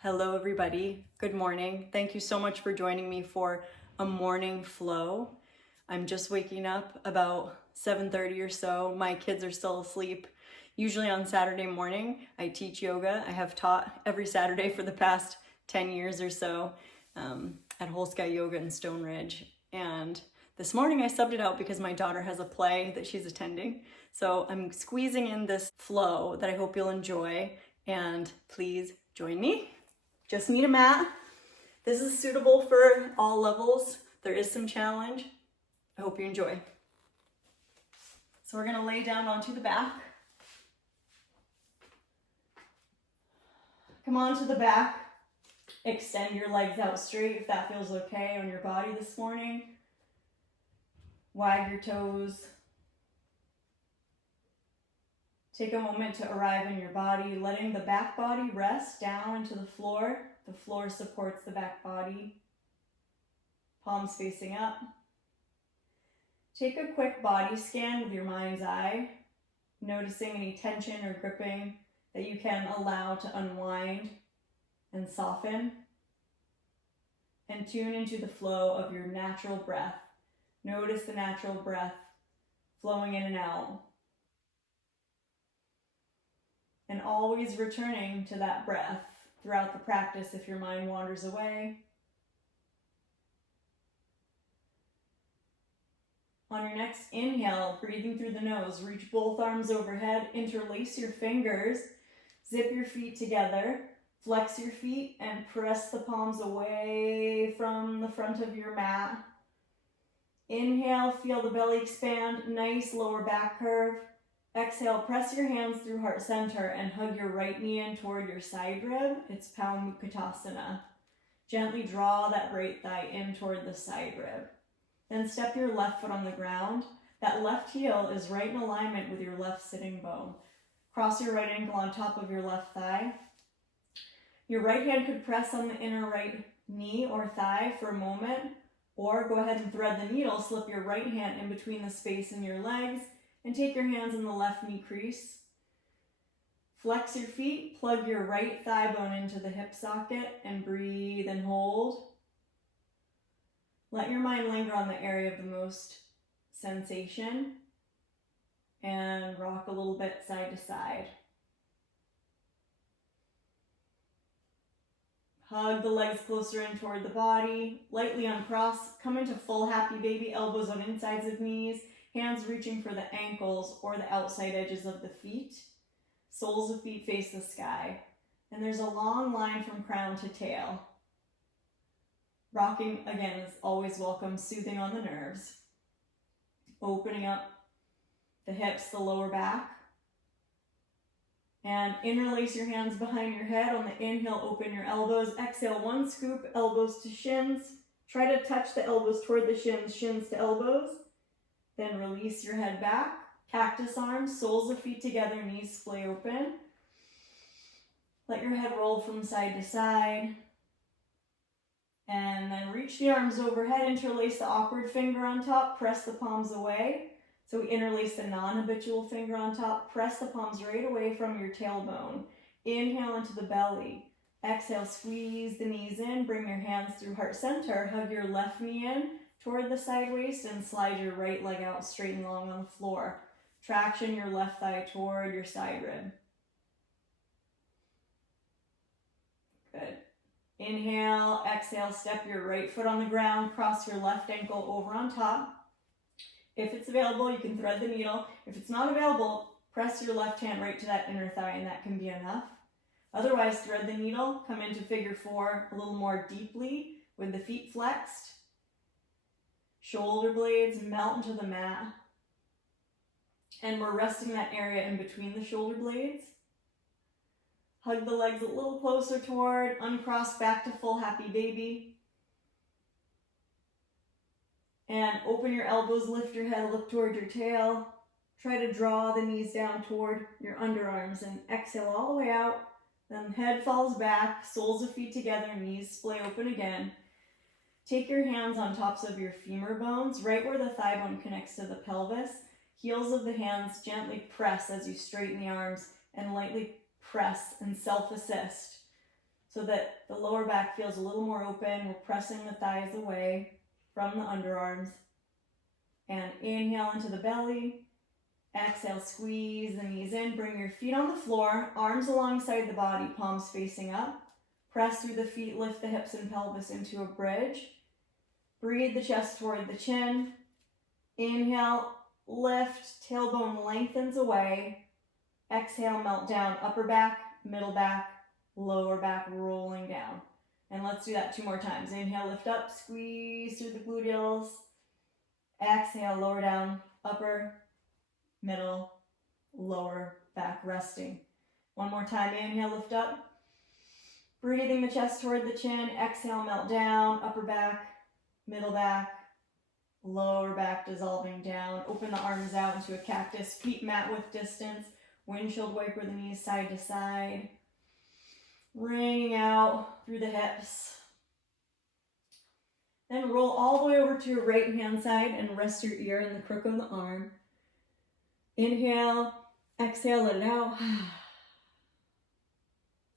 Hello everybody, good morning. Thank you so much for joining me for a morning flow. I'm just waking up about 7:30 or so. My kids are still asleep. Usually on Saturday morning, I teach yoga. I have taught every Saturday for the past 10 years or so at Whole Sky Yoga in Stone Ridge. And this morning I subbed it out because my daughter has a play that she's attending. So I'm squeezing in this flow that I hope you'll enjoy, and please join me. Just need a mat. This is suitable for all levels. There is some challenge. I hope you enjoy. So we're gonna lay down onto the back. Come onto the back. Extend your legs out straight if that feels okay on your body this morning. Wag your toes. Take a moment to arrive in your body, letting the back body rest down into the floor. The floor supports the back body. Palms facing up. Take a quick body scan with your mind's eye, noticing any tension or gripping that you can allow to unwind and soften. And tune into the flow of your natural breath. Notice the natural breath flowing in and out. And always returning to that breath throughout the practice if your mind wanders away. On your next inhale, breathing through the nose, reach both arms overhead, interlace your fingers, zip your feet together, flex your feet, and press the palms away from the front of your mat. Inhale, feel the belly expand, nice lower back curve. Exhale, press your hands through heart center and hug your right knee in toward your side rib. It's Palamukkhasana. Gently draw that right thigh in toward the side rib. Then step your left foot on the ground. That left heel is right in alignment with your left sitting bone. Cross your right ankle on top of your left thigh. Your right hand could press on the inner right knee or thigh for a moment, or go ahead and thread the needle, slip your right hand in between the space in your legs, and take your hands in the left knee crease. Flex your feet, plug your right thigh bone into the hip socket, and breathe and hold. Let your mind linger on the area of the most sensation, and rock a little bit side to side. Hug the legs closer in toward the body, lightly uncross, come into full happy baby, elbows on insides of knees, hands reaching for the ankles or the outside edges of the feet. Soles of feet face the sky. And there's a long line from crown to tail. Rocking, again, is always welcome, soothing on the nerves. Opening up the hips, the lower back. And interlace your hands behind your head. On the inhale, open your elbows. Exhale, one scoop, elbows to shins. Try to touch the elbows toward the shins, shins to elbows. Then release your head back. Cactus arms, soles of feet together, knees splay open. Let your head roll from side to side. And then reach the arms overhead, interlace the awkward finger on top, press the palms away. So we interlace the non-habitual finger on top, press the palms right away from your tailbone. Inhale into the belly. Exhale, squeeze the knees in, bring your hands through heart center, hug your left knee in toward the side waist and slide your right leg out straight and long on the floor. Traction your left thigh toward your side rib. Good. Inhale, exhale, step your right foot on the ground, cross your left ankle over on top. If it's available, you can thread the needle. If it's not available, press your left hand right to that inner thigh and that can be enough. Otherwise, thread the needle, come into figure four a little more deeply with the feet flexed. Shoulder blades melt into the mat. And we're resting that area in between the shoulder blades. Hug the legs a little closer toward, uncross back to full happy baby. And open your elbows, lift your head, look toward your tail. Try to draw the knees down toward your underarms and exhale all the way out. Then head falls back, soles of feet together, knees splay open again. Take your hands on tops of your femur bones, right where the thigh bone connects to the pelvis. Heels of the hands gently press as you straighten the arms and lightly press and self-assist. so that the lower back feels a little more open. We're pressing the thighs away from the underarms. And inhale into the belly. Exhale, squeeze the knees in. Bring your feet on the floor, arms alongside the body, palms facing up. Press through the feet, lift the hips and pelvis into a bridge. Breathe the chest toward the chin. Inhale, lift, tailbone lengthens away. Exhale, melt down, upper back, middle back, lower back, rolling down. And let's do that 2 more times. Inhale, lift up, squeeze through the gluteals. Exhale, lower down, upper, middle, lower back, resting. 1 more time. Inhale, lift up. Breathing the chest toward the chin. Exhale, melt down, upper back, middle back, lower back, dissolving down. Open the arms out into a cactus. Feet mat width distance. Windshield wiper the knees side to side. Wringing out through the hips. Then roll all the way over to your right hand side and rest your ear in the crook of the arm. Inhale, exhale, let it out.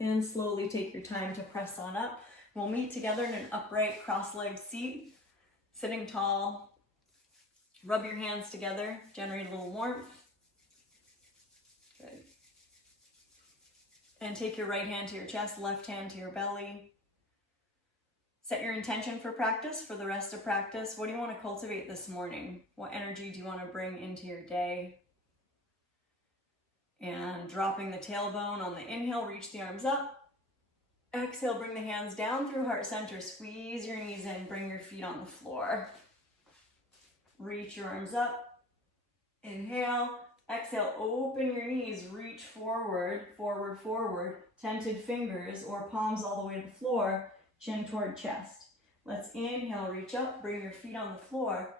And slowly take your time to press on up. We'll meet together in an upright cross-legged seat, sitting tall. Rub your hands together, generate a little warmth. Good. And take your right hand to your chest, left hand to your belly. Set your intention for practice, for the rest of practice. What do you want to cultivate this morning? What energy do you want to bring into your day? And dropping the tailbone on the inhale, reach the arms up. Exhale, bring the hands down through heart center. Squeeze your knees in, bring your feet on the floor. Reach your arms up. Inhale. Exhale, open your knees, reach forward, forward, forward. Tented fingers or palms all the way to the floor, chin toward chest. Let's inhale, reach up, bring your feet on the floor.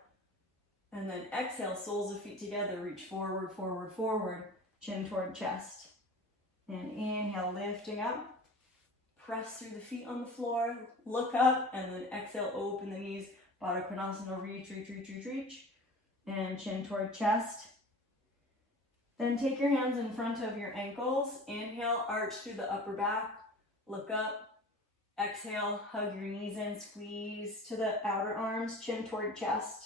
And then exhale, soles of feet together, reach forward, forward, forward, chin toward chest. And inhale, lifting up. Press through the feet on the floor, look up, and then exhale, open the knees. Baddha Konasana, reach, reach, reach, reach, reach. And chin toward chest. Then take your hands in front of your ankles. Inhale, arch through the upper back. Look up. Exhale, hug your knees in. Squeeze to the outer arms. Chin toward chest.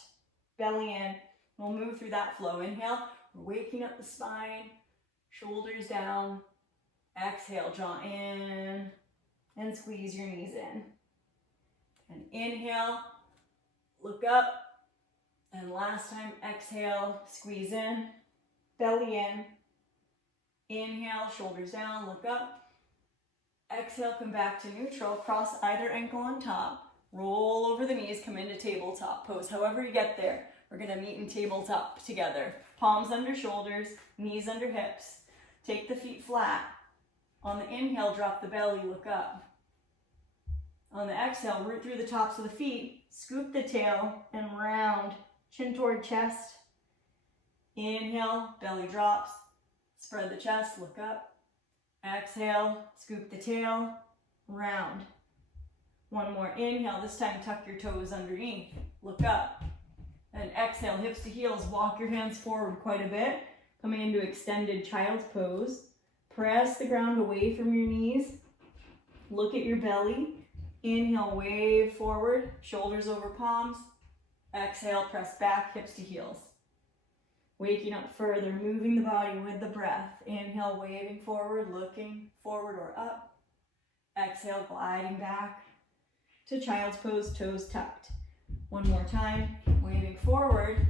Belly in. We'll move through that flow. Inhale, we're waking up the spine. Shoulders down. Exhale, draw in. And squeeze your knees in. And inhale, look up. And last time, exhale, squeeze in. Belly in. Inhale, shoulders down, look up. Exhale, come back to neutral. Cross either ankle on top. Roll over the knees, come into tabletop pose. However you get there, we're going to meet in tabletop together. Palms under shoulders, knees under hips. Take the feet flat. On the inhale, drop the belly, look up. On the exhale, root through the tops of the feet. Scoop the tail and round. Chin toward chest. Inhale, belly drops, spread the chest, look up. Exhale, scoop the tail, round. 1 more inhale, this time tuck your toes underneath, look up. And exhale, hips to heels, walk your hands forward quite a bit, coming into extended child's pose. Press the ground away from your knees, look at your belly. Inhale, wave forward, shoulders over palms. Exhale, press back, hips to heels. Waking up further, moving the body with the breath. Inhale, waving forward, looking forward or up. Exhale, gliding back to child's pose, toes tucked. 1 more time, waving forward.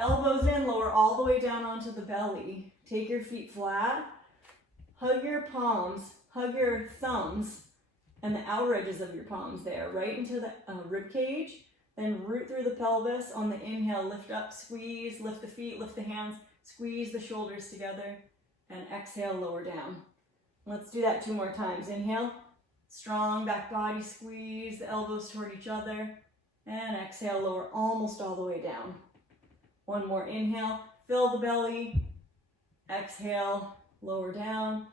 Elbows in, lower all the way down onto the belly. Take your feet flat. Hug your palms, hug your thumbs and the outer edges of your palms there, right into the rib cage. Then root through the pelvis. On the inhale, lift up, squeeze, lift the feet, lift the hands, squeeze the shoulders together, and exhale, lower down. Let's do that 2 more times. Inhale, strong back body, squeeze the elbows toward each other, and exhale, lower almost all the way down. 1 more inhale, fill the belly, exhale, lower down.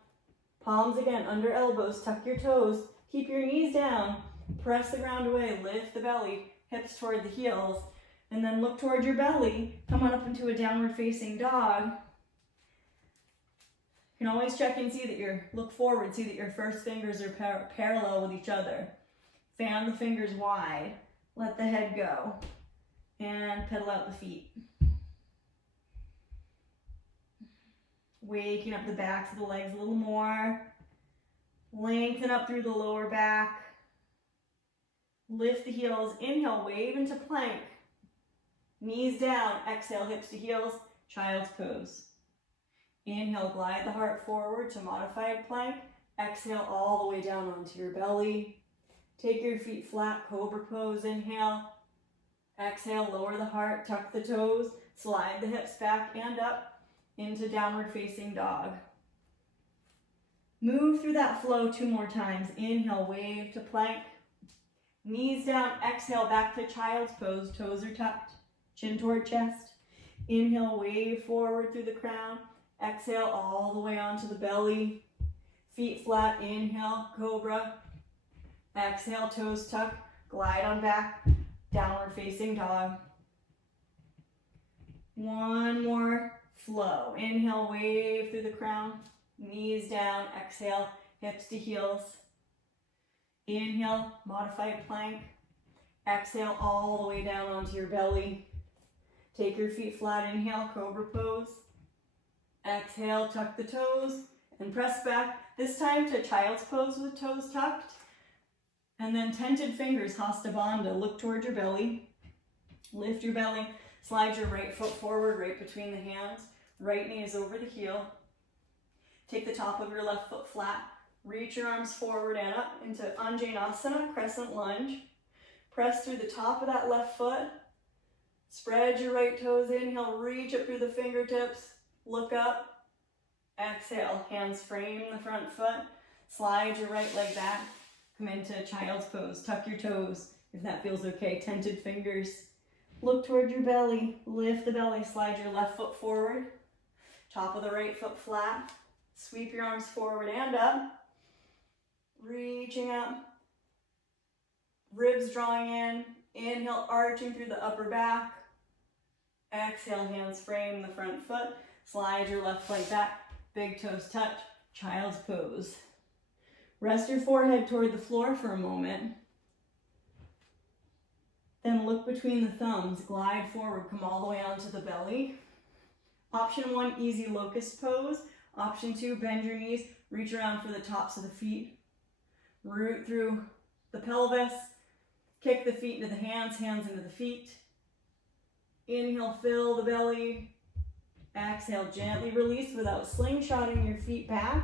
Palms again, under elbows, tuck your toes, keep your knees down, press the ground away, lift the belly, hips toward the heels, and then look toward your belly. Come on up into a downward facing dog. You can always check and see that look forward, see that your first fingers are parallel with each other. Fan the fingers wide, let the head go, and pedal out the feet. Waking up the backs of the legs a little more. Lengthen up through the lower back. Lift the heels, inhale, wave into plank. Knees down, exhale, hips to heels, child's pose. Inhale, glide the heart forward to modified plank. Exhale all the way down onto your belly. Take your feet flat, cobra pose, inhale. Exhale, lower the heart, tuck the toes, slide the hips back and up into downward facing dog. Move through that flow 2 more times. Inhale, wave to plank. Knees down, exhale back to child's pose, toes are tucked, chin toward chest. Inhale, wave forward through the crown. Exhale all the way onto the belly. Feet flat, inhale, cobra. Exhale, toes tuck, glide on back, downward facing dog. 1 more flow. Inhale, wave through the crown. Knees down, exhale, hips to heels. Inhale, modified plank. Exhale all the way down onto your belly. Take your feet flat, inhale, cobra pose. Exhale, tuck the toes and press back, this time to child's pose with toes tucked. And then tented fingers, hasta bandha, look towards your belly. Lift your belly, slide your right foot forward, right between the hands. Right knee is over the heel. Take the top of your left foot flat. Reach your arms forward and up into Anjaneyasana, crescent lunge. Press through the top of that left foot. Spread your right toes, inhale, reach up through the fingertips. Look up. Exhale, hands frame the front foot. Slide your right leg back. Come into child's pose. Tuck your toes if that feels okay. Tented fingers. Look toward your belly. Lift the belly. Slide your left foot forward. Top of the right foot flat. Sweep your arms forward and up. Reaching up. Ribs drawing in. Inhale, arching through the upper back. Exhale, hands frame the front foot. Slide your left leg back. Big toes touch. Child's pose. Rest your forehead toward the floor for a moment. Then look between the thumbs. Glide forward. Come all the way onto the belly. Option 1, easy locust pose. Option 2, bend your knees. Reach around for the tops of the feet. Root through the pelvis. Kick the feet into the hands, hands into the feet. Inhale, fill the belly. Exhale, gently release without slingshotting your feet back.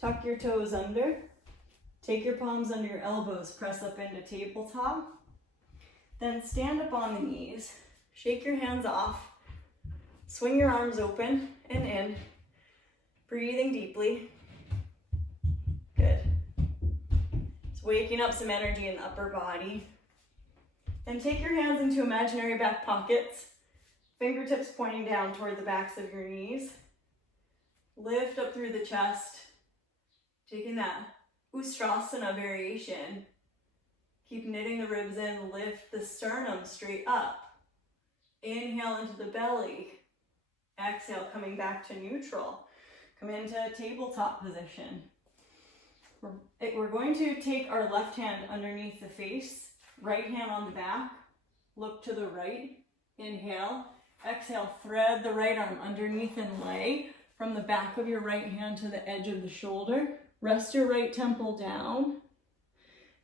Tuck your toes under. Take your palms under your elbows. Press up into tabletop. Then stand up on the knees. Shake your hands off. Swing your arms open and in. Breathing deeply. Good. Just waking up some energy in the upper body. Then take your hands into imaginary back pockets. Fingertips pointing down toward the backs of your knees. Lift up through the chest. Taking that Ustrasana variation. Keep knitting the ribs in. Lift the sternum straight up. Inhale into the belly. Exhale, coming back to neutral. Come into a tabletop position. We're going to take our left hand underneath the face. Right hand on the back. Look to the right. Inhale. Exhale, thread the right arm underneath and lay from the back of your right hand to the edge of the shoulder. Rest your right temple down.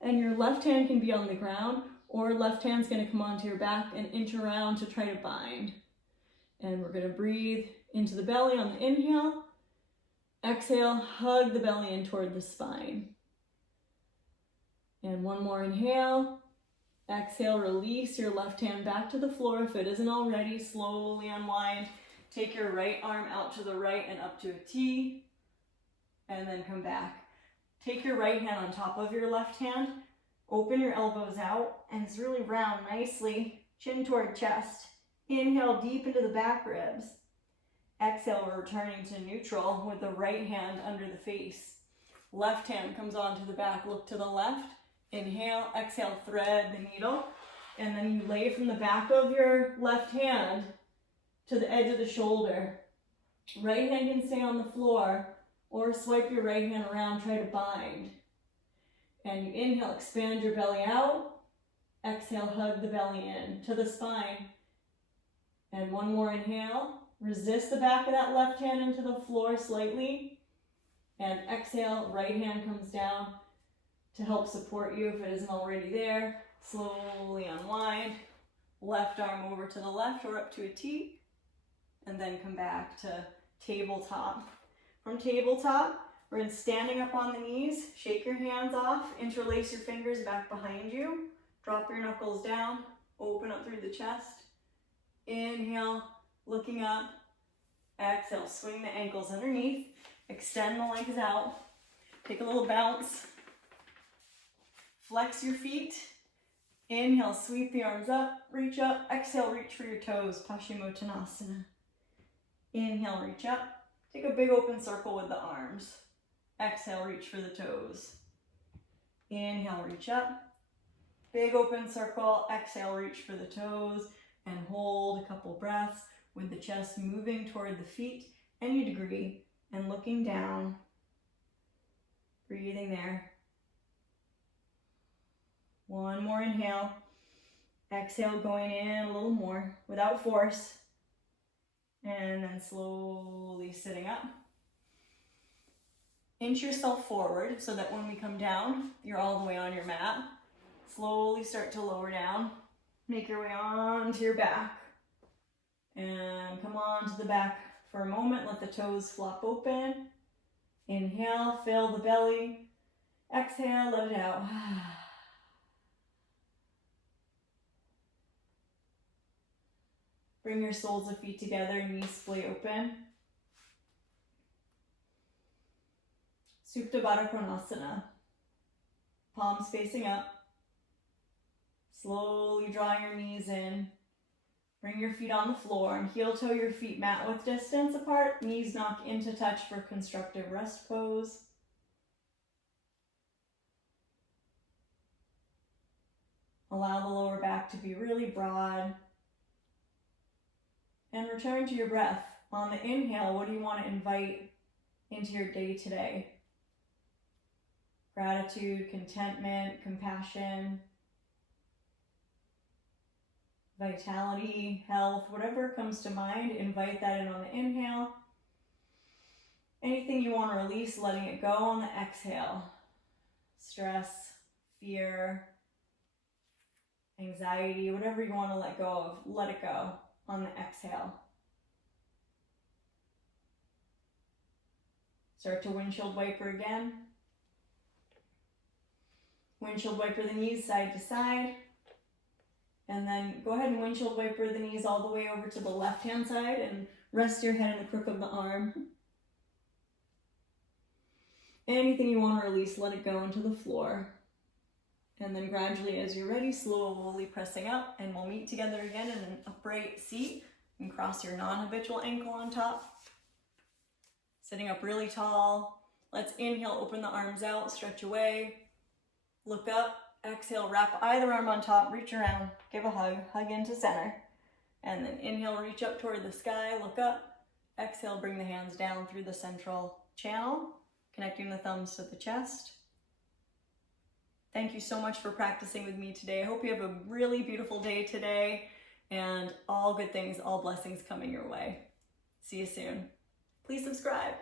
And your left hand can be on the ground, or left hand's going to come onto your back and inch around to try to bind. And we're going to breathe into the belly on the inhale. Exhale, hug the belly in toward the spine. And one more inhale. Exhale, release your left hand back to the floor if it isn't already. Slowly unwind. Take your right arm out to the right and up to a T. And then come back. Take your right hand on top of your left hand. Open your elbows out and it's really round nicely. Chin toward chest. Inhale deep into the back ribs. Exhale, we're returning to neutral with the right hand under the face. Left hand comes onto the back. Look to the left. Inhale, exhale, thread the needle. And then you lay from the back of your left hand to the edge of the shoulder. Right hand can stay on the floor. Or swipe your right hand around, try to bind. And you inhale, expand your belly out. Exhale, hug the belly in to the spine. And one more inhale. Resist the back of that left hand into the floor slightly. And exhale, right hand comes down to help support you if it isn't already there. Slowly unwind. Left arm over to the left or up to a T. And then come back to tabletop. From tabletop, we're in standing up on the knees. Shake your hands off. Interlace your fingers back behind you. Drop your knuckles down. Open up through the chest. Inhale, looking up. Exhale, swing the ankles underneath. Extend the legs out. Take a little bounce. Flex your feet. Inhale, sweep the arms up. Reach up. Exhale, reach for your toes. Paschimottanasana. Inhale, reach up. Take a big open circle with the arms. Exhale, reach for the toes. Inhale, reach up. Big open circle. Exhale, reach for the toes. And hold a couple breaths with the chest moving toward the feet any degree and looking down. Breathing there. One more inhale. Exhale, going in a little more without force. And then slowly sitting up. Inch yourself forward so that when we come down, you're all the way on your mat. Slowly start to lower down. Make your way onto your back. And come on to the back for a moment. Let the toes flop open. Inhale, fill the belly. Exhale, let it out. Bring your soles of feet together, knees splay open. Supta Baddha Konasana. Palms facing up. Slowly draw your knees in. Bring your feet on the floor and heel toe your feet mat width distance apart. Knees knock into touch for constructive rest pose. Allow the lower back to be really broad. And return to your breath. On the inhale, what do you want to invite into your day today? Gratitude, contentment, compassion, vitality, health, whatever comes to mind, invite that in on the inhale. Anything you want to release, letting it go on the exhale. Stress, fear, anxiety, whatever you want to let go of, let it go on the exhale. Start to windshield wiper again. Windshield wiper the knees side to side. And then go ahead and windshield wiper the knees all the way over to the left-hand side and rest your head in the crook of the arm. Anything you want to release, let it go into the floor. And then gradually, as you're ready, slowly pressing up, and we'll meet together again in an upright seat and cross your non-habitual ankle on top. Sitting up really tall. Let's inhale, open the arms out, stretch away. Look up, exhale, wrap either arm on top, reach around, give a hug, hug into center. And then inhale, reach up toward the sky, look up. Exhale, bring the hands down through the central channel, connecting the thumbs to the chest. Thank you so much for practicing with me today. I hope you have a really beautiful day today and all good things, all blessings coming your way. See you soon. Please subscribe.